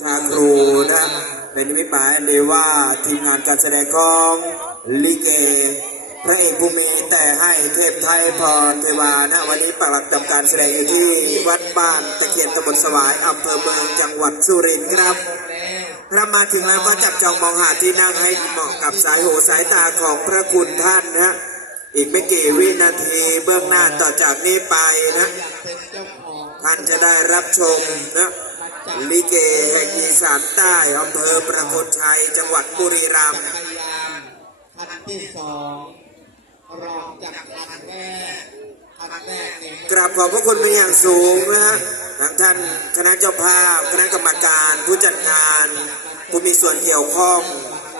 ชาครูนะเป็นวิมายเลยว่าทีมงานการแสดงของลิเกพระเอกผู้มีแต่ให้เทพไทยพรเทวานะวันนี้ปักหลักทำการแสดงอยู่ที่วัดบ้านตะเคียนตำบลสวายอำเภอเมืองจังหวัดสุรินทร์ครับถ้ามาถึงแล้วก็จับจองมองหาที่นั่งให้เหมาะกับสายหูสายตาของพระคุณท่านนะอีกไม่กี่วินาทีเบื้องหน้าต่อจากนี้ไปนะ ท่านจะได้รับชมนะ ลิเกแห่งอีสานใต้อำเภอประโคนชัย จังหวัดบุรีรัมย์จักรยานคันที่สองรองจากคันแรกคันแรกเนี่ยกราบขอบพระคุณเป็นอย่างสูงนะฮะทางท่านคณะเจ้าภาพ คณะกรรมการผู้จัดงาน ผู้มีส่วนเกี่ยวข้อง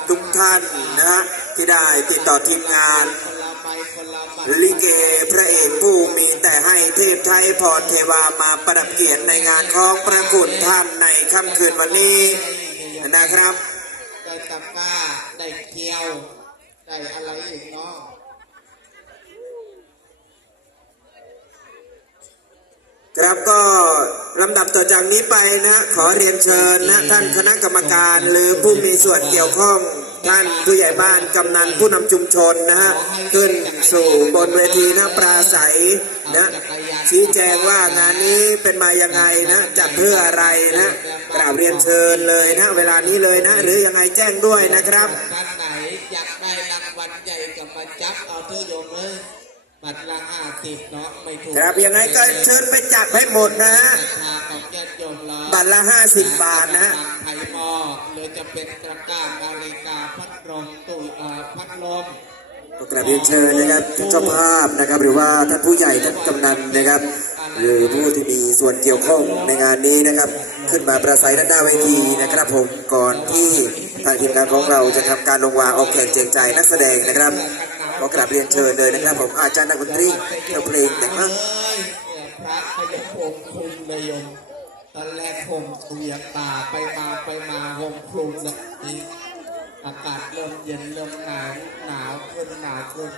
ทุกท่านนะฮะที่ได้ติดต่อทีมงานคนละใบคนละใบลิเกพระเอกผู้มีแต่ ให้เทพไทยพรเทวามาประดับเกียรติในงานของพระคุณท่านในค่ำคืนวันนี้นะครับได้ตะกร้าได้เคียวได้อะไรอีกเนาะครับก็ลำดับต่อจากนี้ไปนะ ขอเรียนเชิญนะท่านคณะกรรมการหรือผู้มีส่วนเกี่ยวข้อง ท่านผู้ใหญ่บ้านกำนันผู้นำชุมชนนะฮะขึ้นสู่บนเวทีนะปราศัยนะชี้แจงว่างานนี้เป็นมายังไงนะจัดเพื่ออะไรนะกราบเรียนเชิญเลยนะเวลานี้เลยนะ หรือยังไงแจ้งด้วยนะครับท่านไหนอยากได้รางวัลใหญ่กับมาจับเอาเธอโยมเลยบัตรละห้าสิบเนาะไม่ถูกครับยังไงก็เชิญไปจับให้หมดนะฮะราคาของญาติโยมเราบัตรละ50บาทนะฮะไผ่หม้อหรือ จะเป็นตะกร้านาฬิกาพัดลมตู้เอ่อพัดลมก็กราบเรียนเชิญนะครับท่านเจ้าภาพนะครับ หรือว่าท่านผู้ใหญ่ท่านกำนันนะครับ หรือผู้ที่มีส่วนเกี่ยวข้องในงานนี้นะครับ ขึ้นมาประสัยด้านหน้าเวทีนะครับผมก่อนที่ทางทีมงานของเราจะทำการลงวางออกแขกเจงใจนักแสดงนะครับก็กราบเรียนเชิญเลยนะครับ ผมอาจารย์นักดนตรีเพลงแต่งมั่งพระพยาผมคลุมเลยโยม ตอนแรกผมเสียตาไปมาไปมาผมคลุมแบบนี้อากาศเริ่มเย็นเริ่มหนาวหนาวขึ้นหนาวขึ้น